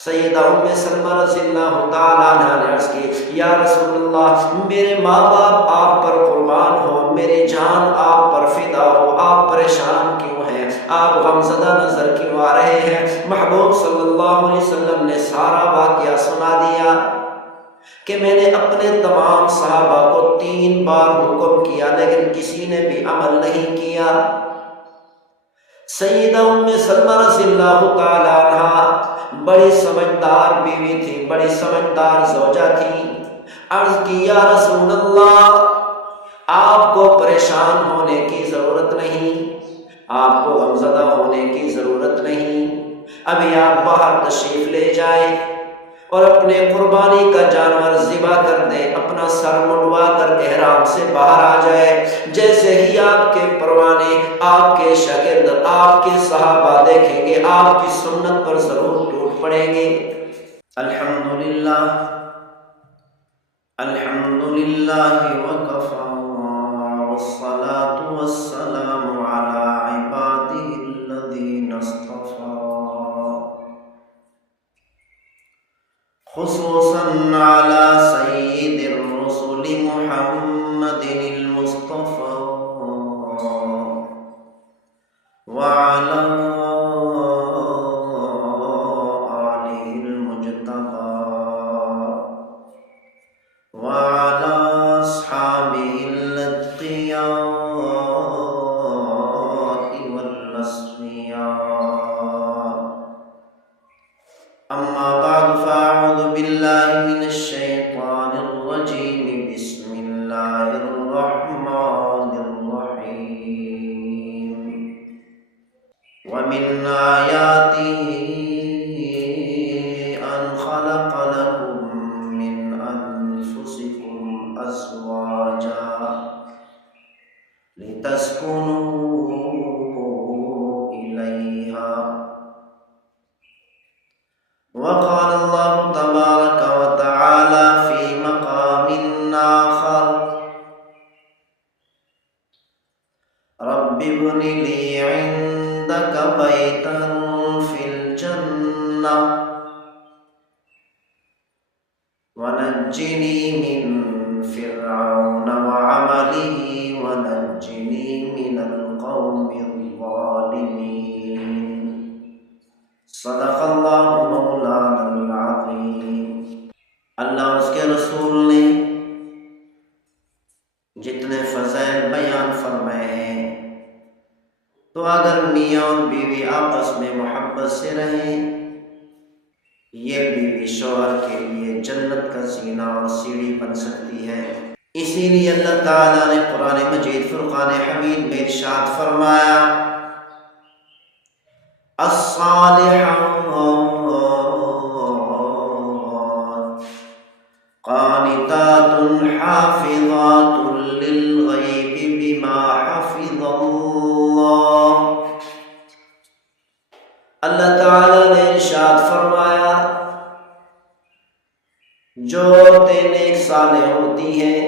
سیدہ ام سلمہ رضی اللہ تعالیٰ عنہا نے عرض کی یا رسول اللہ میرے ماں باپ آپ پر قربان ہو، میری جان آپ پر فدا ہو، آپ پریشان کیوں ہیں، آپ غمزدہ نظر کیوں آ رہے ہیں؟ محبوب صلی اللہ علیہ وسلم نے سارا واقعہ سنا دیا کہ میں نے اپنے تمام صحابہ کو 3 بار حکم کیا لیکن کسی نے بھی عمل نہیں کیا۔ سیدہ ام سلمہ رضی اللہ تعالیٰ عنہا بڑی سمجھدار بیوی تھی، بڑی سمجھدار زوجہ تھی۔ عرض کی یا رسول اللہ آپ کو پریشان ہونے کی ضرورت نہیں، آپ کو غمزدہ ہونے کی ضرورت نہیں، ابھی آپ باہر تشریف لے جائیں اور اپنے قربانی کا جانور ذبح کر دیں، اپنا سر منڈوا کر احرام سے باہر آ جائے، جیسے ہی آپ کے پروانے، آپ کے شاگرد، آپ کے صحابہ دیکھیں گے آپ کی سنت پر ضرور ٹوٹ پڑیں گے۔ الحمدللہ الحمدللہ وکفی والصلاة والسلام علی عبادہ الذین اصطفی، خصوصاً علی سید الرسل محمد المصطفى وعلى آلہ المجتبى وعلى أصحابه الأتقياء والأصفياء، أما بعد فأعوذ بالله من الشيطان الرجيم، بسم الله الرحمن الرحيم، ومن آياته أن خلق لكم من أنفسكم أزواجا لتسكنوا إليها، وقال الله تبارك وتعالى في مقام آخر رب ابن لي عندك بيتا في الجنة ونجني من فرعون وعمله ونجني من القوم الظالمين، صدق اللہ مولانا العظیم۔ اللہ اور اس کے رسول نے جتنے فضائل بیان فرمائے ہیں، تو اگر میاں اور بیوی آپس میں محبت سے رہیں، یہ بیوی شوہر کے لیے جنت کا زینہ اور سیڑھی بن سکتی ہے۔ اسی لیے اللہ تعالیٰ نے قرآن مجید فرقان حمید میں ارشاد فرمایا الصالحات قانتات حافظات للغیب بما حفظ اللہ، اللہ تعالیٰ نے ارشاد فرمایا جو عورتیں نیک صالح ہوتی ہیں،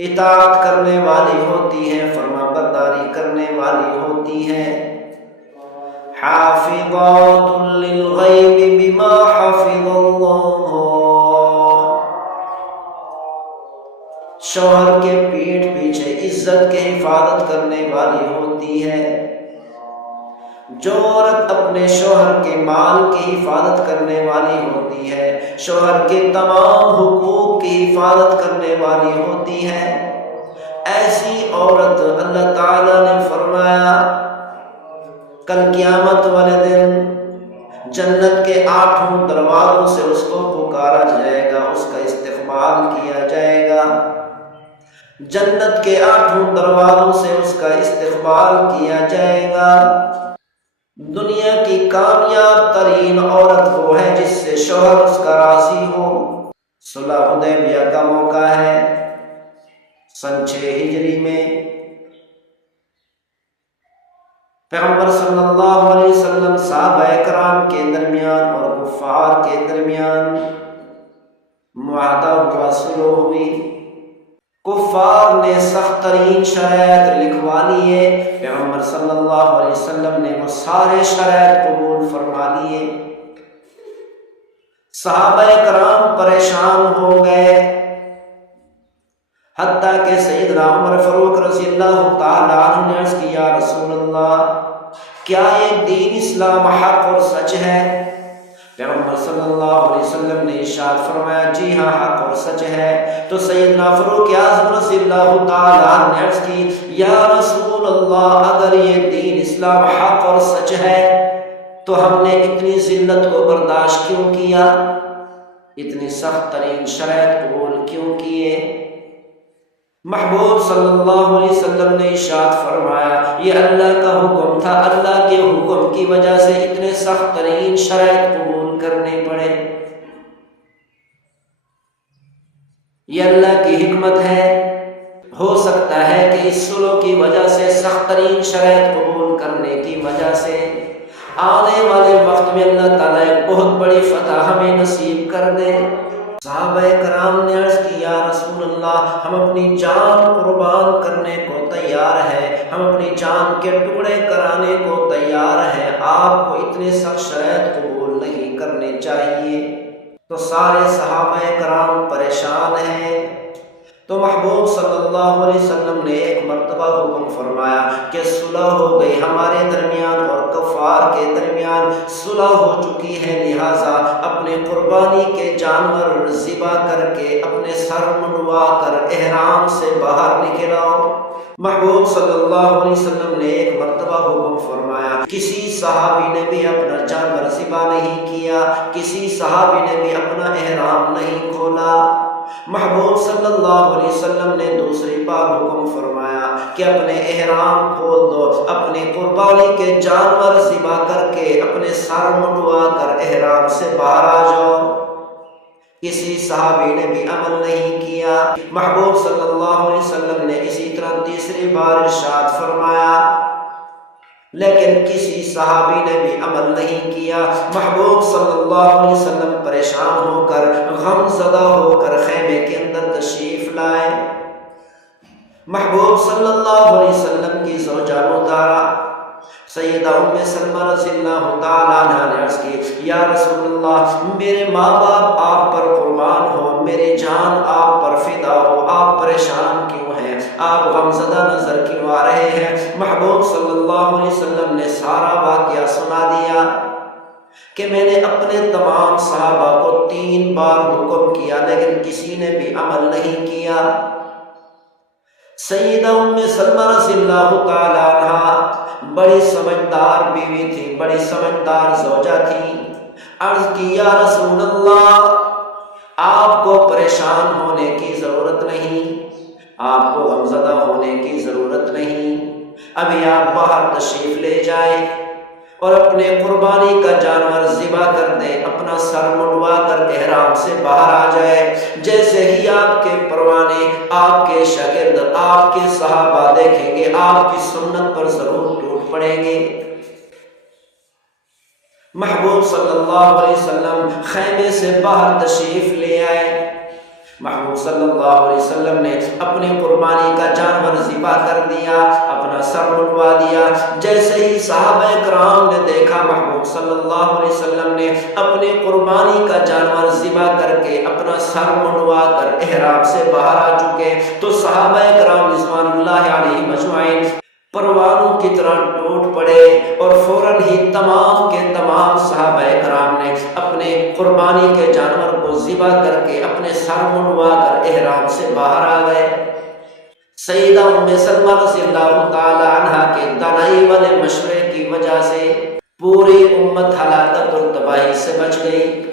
اطاعت کرنے والی ہوتی ہیں، فرما برداری کرنے والی ہوتی ہیں، حافظات للغیب بما حفظ اللہ، شوہر کے پیٹھ پیچھے عزت کے حفاظت کرنے والی ہوتی ہے۔ جو عورت اپنے شوہر کے مال کی حفاظت کرنے والی ہوتی ہے، شوہر کے تمام حقوق کی حفاظت کرنے والی ہوتی ہے، ایسی عورت اللہ تعالیٰ نے فرمایا کل قیامت والے دن جنت کے 8 دروازوں سے اس کو پکارا جائے گا، اس کا استقبال کیا جائے گا، جنت کے 8 دروازوں سے اس کا استقبال کیا جائے گا۔ دنیا کی کامیاب ترین عورت وہ ہے جس سے شوہر اس کا راضی ہو۔ صلح حدیبیہ کا موقع ہے، سن 6 ہجری میں پیغمبر صلی اللہ علیہ وسلم صحابہ کرام کے درمیان اور کفار کے درمیان معاہدہ ہوا، صلح ہوئی۔ کفار نے سخت ترین شرائط لکھوا لیے، پیغمبر صلی اللہ علیہ وسلم نے وہ سارے شرائط قبول فرما لیے۔ صحابہ کرام پریشان ہو گئے، حتیٰ کہ سیدنا عمر فاروق رضی اللہ تعالی عنہ نے عرض کیا، یا رسول اللہ، کیا یہ دین اسلام حق اور سچ ہے؟ پیغمبر صلی اللہ علیہ وسلم نے ارشاد فرمایا، جی ہاں، حق اور سچ ہے۔ تو سیدنا فاروق اعظم رضی اللہ تعالی عنہ نے عرض کی، یا رسول اللہ، اگر یہ دین اسلام حق اور سچ ہے تو ہم نے اتنی ذلت کو برداشت کیوں کیا، اتنی سخت ترین شرائط قبول کیوں کیے؟ محبوب صلی اللہ علیہ وسلم نے ارشاد فرمایا، یہ اللہ کا حکم تھا، اللہ کے حکم کی وجہ سے اتنے سخت ترین شرائط قبول کرنے پڑے۔ یہ اللہ کی حکمت ہے، ہو سکتا ہے کہ اس صلح کی وجہ سے، سخت ترین شرائط قبول کرنے کی وجہ سے آنے والے وقت میں اللہ تعالیٰ ایک بہت بڑی فتح ہمیں نصیب کر دے۔ صحابہ کرام نے عرض کی، یا رسول اللہ، ہم اپنی جان قربان کرنے کو تیار ہیں، ہم اپنی جان کے ٹکڑے کرانے کو تیار ہیں، آپ کو اتنے سخت شرائط قبول نہیں کرنے چاہیے۔ تو سارے صحابہ کرام پریشان ہیں۔ تو محبوب صلی اللہ علیہ وسلم نے ایک مرتبہ حکم فرمایا کہ صلح ہو گئی ہمارے درمیان اور کفار کے درمیان، صلح ہو چکی ہے، لہٰذا اپنے قربانی کے جانور ذبح کر کے، اپنے سر منڈوا کر احرام سے باہر نکل آؤ۔ محبوب صلی اللہ علیہ وسلم نے ایک مرتبہ حکم فرمایا، کسی صحابی نے بھی اپنا جانور ذبح نہیں کیا، کسی صحابی نے بھی اپنا احرام نہیں کھولا۔ محبوب صلی اللہ علیہ وسلم نے دوسری بار حکم فرمایا کہ اپنے احرام کھول دو، اپنی قربانی کے جانور ذبح کر کے، اپنے سر منڈوا کر احرام سے باہر آ جاؤ۔ کسی صحابی نے بھی عمل نہیں کیا۔ محبوب صلی اللہ علیہ وسلم نے اسی طرح تیسری بار ارشاد فرمایا، لیکن کسی صحابی نے بھی عمل نہیں کیا۔ محبوب صلی اللہ علیہ وسلم پریشان ہو کر، غم زدہ ہو کر خیمے کے اندر تشریف لائے۔ محبوب صلی اللہ علیہ وسلم کی زوجہ مطہرہ سیدہ ام سلمہ رضی اللہ تعالیٰ عنہا نے عرض کی، یا رسول اللہ، میرے ماں باپ آپ پر قربان ہو، میری جان آپ پر فدا ہو، آپ پریشان کیوں ہیں، آپ غمزدہ نظر کیوں آ رہے ہیں؟ محبوب صلی اللہ علیہ وسلم نے سارا واقعہ سنا دیا کہ میں نے اپنے تمام صحابہ کو 3 بار حکم کیا، لیکن کسی نے بھی عمل نہیں کیا۔ سیدہ ام سلمہ رضی اللہ تعالیٰ عنہا بڑی سمجھدار بیوی تھی، بڑی سمجھدار زوجہ تھی۔ عرض کی، یا رسول اللہ، آپ کو پریشان ہونے کی ضرورت نہیں، آپ کو غمزدہ ہونے کی ضرورت نہیں، ابھی آپ باہر تشریف لے جائیں اور اپنے قربانی کا جانور ذبح کر دیں، اپنا سر منڈوا کر احرام سے باہر آ جائے۔ جیسے ہی آپ کے پروانے، آپ کے شاگرد، آپ کے صحابہ دیکھیں گے، آپ کی سنت پر ضرور ٹوٹ پڑیں گے۔ محبوب صلی اللہ علیہ وسلم خیمے سے باہر تشریف لے آئے۔ محبوب صلی اللہ علیہ وسلم نے اپنی قربانی کا جانور ذبح کر دیا، اپنا سر منڈوا دیا۔ جیسے ہی صحابہ کرام نے دیکھا محبوب صلی اللہ علیہ وسلم نے اپنی قربانی کا جانور ذبح کر کے، اپنا سر منڈوا کر احرام سے باہر آ چکے، تو صحابہ کرام رضوان اللہ علیہم اجمعین پروانوں کی طرح ٹوٹ پڑے، اور فوراً ہی تمام کے تمام صحابہ کرام نے اپنے قربانی کے جانور کو ذبح کر کے، اپنے سر منڈوا کر احرام سے باہر آ گئے۔ سیدہ ام سلمہ رضی اللہ تعالی عنہا کے دانائی والے مشورے کی وجہ سے پوری امت ہلاکت اور تباہی سے بچ گئی۔